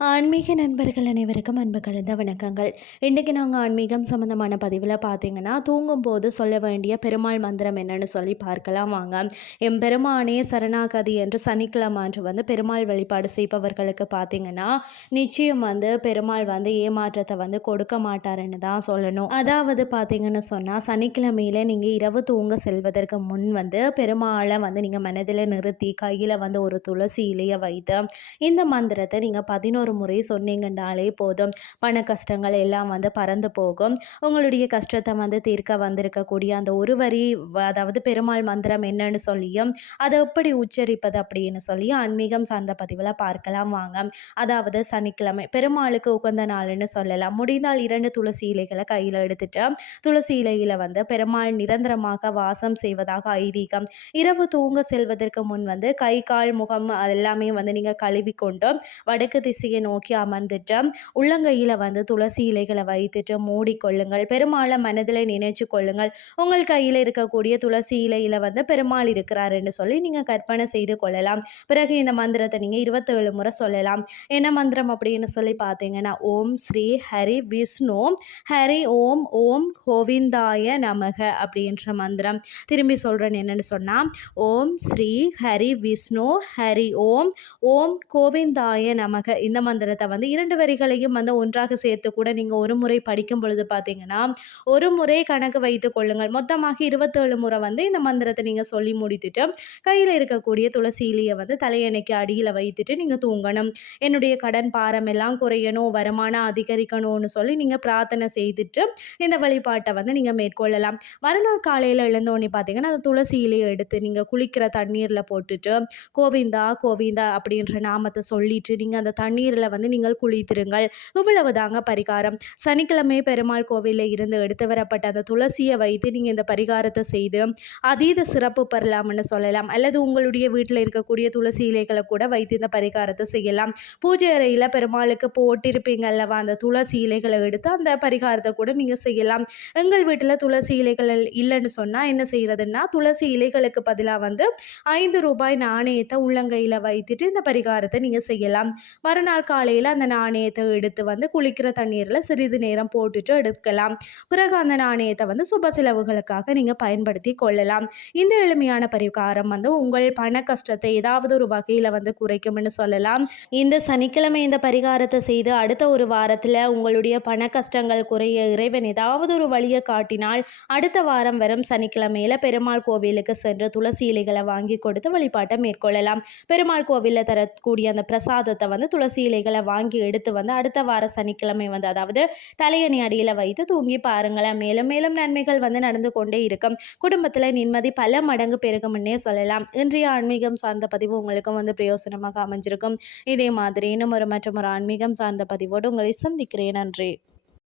ஆன்மீக நண்பர்கள் அனைவருக்கும் அன்பு கலந்த வணக்கங்கள். இன்றைக்கி நாங்கள் ஆன்மீகம் சம்மந்தமான பதிவில் பார்த்தீங்கன்னா தூங்கும்போது சொல்ல வேண்டிய பெருமாள் மந்திரம் என்னன்னு சொல்லி பார்க்கலாம் வாங்க. எம் பெருமானே சரணாகதி என்று சனிக்கிழமை அன்று வந்து பெருமாள் வழிபாடு செய்பவர்களுக்கு பார்த்தீங்கன்னா நிச்சயம் வந்து பெருமாள் வந்து ஏமாற்றத்தை வந்து கொடுக்க மாட்டாருன்னு தான் சொல்லணும். அதாவது பார்த்தீங்கன்னு சொன்னால் சனிக்கிழமையில நீங்கள் இரவு தூங்க செல்வதற்கு முன் வந்து பெருமாளை வந்து நீங்கள் மனதில் நிறுத்தி கையில் வந்து ஒரு துளசி இலையை வைத்து இந்த மந்திரத்தை நீங்கள் பதினோரு முறை சொன்னீங்கன்னாலே போதும். பண கஷ்டங்கள் எல்லாம் வந்து பறந்து போகும். உங்களுடைய கஷ்டத்தை வந்து தீர்க்க வந்திருக்கக்கூடிய அந்த ஒரு வரி அதாவது பெருமாள் மந்திரம் என்னன்னு சொல்லியும் அதை எப்படி உச்சரிப்பது அப்படின்னு சொல்லி ஆன்மீகம் சார்ந்த பதிவில் பார்க்கலாம் வாங்க. அதாவது சனிக்கிழமை பெருமாளுக்கு உகந்த நாள்னு சொல்லலாம். முடிந்தால் இரண்டு துளசி இலைகளை கையில் எடுத்துட்டு துளசி இலையில் வந்து பெருமாள் நிரந்தரமாக வாசம் செய்வதாக ஐதீகம். இரவு தூங்க செல்வதற்கு முன் வந்து கை கால் முகம் எல்லாமே வந்து நீங்கள் கழுவி கொண்டு வடக்கு திசையை நோக்கி அமர்ந்துட்டு உள்ளங்கையில் வந்து துளசி இலைகளை வைத்துட்டு மூடிக்கொள்ளுங்கள் பெருமாளை மனதில் நினைச்சு கொள்ளுங்கள். உங்கள் கையில் இருக்கக்கூடிய துளசி இலையில் வந்து பெருமாள் இருக்கிறாருன்னு சொல்லி நீங்கள் கற்பனை செய்து கொள்ளலாம். பிறகு இந்த மந்திரத்தை நீங்கள் இருபத்தேழு முறை சொல்லலாம். என்ன மந்திரம் அப்படின்னு சொல்லி பார்த்தீங்கன்னா ஓம் ஸ்ரீ ஹரி விஷ்ணு ஹரி ஓம் ஓம் கோவிந்தாய நமக அப்படின்ற மந்திரம். திரும்பி சொல்கிறேன் என்னன்னு சொன்னால் ஓம் ஸ்ரீ ஹரி விஷ்ணு ஹரி ஓம் ஓம் கோவிந்தாய நமக. இந்த மந்திரத்தை வந்து இரண்டு வரிகளையும் வந்து ஒன்றாக சேர்த்து கூட நீங்கள் ஒரு முறை படிக்கும் பொழுது பார்த்தீங்கன்னா ஒரு முறை கணக்கு வைத்து கொள்ளுங்கள். மொத்தமாக இருபத்தேழு முறை வந்து இந்த மந்திரத்தை நீங்கள் சொல்லி முடித்துட்டு கையில் இருக்கக்கூடிய துளசி இலையை வந்து தலையணைக்கு அடியில் வைத்துட்டு நீங்கள் தூங்கணும். என்னுடைய கடன் பாரம் எல்லாம் குறையணும் வருமானம் அதிகரிக்கணும்னு சொல்லி நீங்கள் பிரார்த்தனை செய்துட்டு இந்த வழிபாட்டை வந்து நீங்கள் மேற்கொள்ளலாம். மறுநாள் காலையில் எழுந்தோடனே பார்த்தீங்கன்னா அந்த துளசி இலையை எடுத்து நீங்கள் குளிக்கிற தண்ணீரில் போட்டுட்டு கோவிந்தா கோவிந்தா அப்படின்ற நாமத்தை சொல்லிட்டு நீங்கள் அந்த தண்ணீர் தண்ணீரில் வந்து நீங்கள் குளித்திருங்கள். இவ்வளவு தாங்க பரிகாரம். சனிக்கிழமை பெருமாள் கோவிலில் இருந்து எடுத்து வரப்பட்ட அந்த துளசியை வைத்து நீங்கள் இந்த பரிகாரத்தை செய்து அதீத சிறப்பு பெறலாம்னு சொல்லலாம். அல்லது உங்களுடைய வீட்டில் இருக்கக்கூடிய துளசி இலைகளை கூட வைத்து இந்த பரிகாரத்தை செய்யலாம். பூஜை அறையில் பெருமாளுக்கு போட்டிருப்பீங்க அல்லவா? அந்த துளசி இலைகளை எடுத்து அந்த பரிகாரத்தை கூட நீங்கள் செய்யலாம். எங்கள் வீட்டில் துளசி இலைகள் இல்லைன்னு சொன்னால் என்ன செய்கிறதுன்னா துளசி இலைகளுக்கு பதிலாக வந்து ஐந்து ரூபாய் நாணயத்தை உள்ளங்கையில் வைத்துட்டு இந்த பரிகாரத்தை நீங்கள் செய்யலாம். மறுநாள் காலையில் அந்த நாணயத்தை எடுத்து வந்து குளிக்கிற தண்ணீரில் சிறிது நேரம் போட்டுட்டு எடுக்கலாம். பிறகு அந்த நாணயத்தை வந்து சுப செலவுகளுக்காக நீங்கள் பயன்படுத்தி கொள்ளலாம். இந்த எளிமையான பரிகாரம் வந்து உங்கள் பண கஷ்டத்தை ஏதாவது ஒரு வகையில் வந்து குறைக்கும்னு சொல்லலாம். இந்த சனிக்கிழமை இந்த பரிகாரத்தை செய்து அடுத்த ஒரு வாரத்தில் உங்களுடைய பண கஷ்டங்கள் குறைய இறைவன் ஏதாவது ஒரு வழியை காட்டினால் அடுத்த வாரம் வரும் சனிக்கிழமையில் பெருமாள் கோவிலுக்கு சென்று துளசி இலைகளை வாங்கி கொடுத்து வழிபாட்டை மேற்கொள்ளலாம். பெருமாள் கோவிலில் தரக்கூடிய அந்த பிரசாதத்தை வந்து துளசி இலைகளை வாங்கி எடுத்து வந்து அடுத்த வார சனிக்கிழமை வந்து அதாவது தலையணி அடியில் வைத்து தூங்கி பாருங்களேன். மேலும் மேலும் நன்மைகள் வந்து நடந்து கொண்டே இருக்கும். குடும்பத்தில் நிம்மதி பல மடங்கு பெருகும்னே சொல்லலாம். இன்றைய ஆன்மீகம் சார்ந்த பதிவு உங்களுக்கும் வந்து பிரயோசனமாக அமைஞ்சிருக்கும். இதே மாதிரி இன்னும் ஒரு மற்றும் ஒரு ஆன்மீகம் சார்ந்த பதிவோடு உங்களை சந்திக்கிறேன். நன்றி.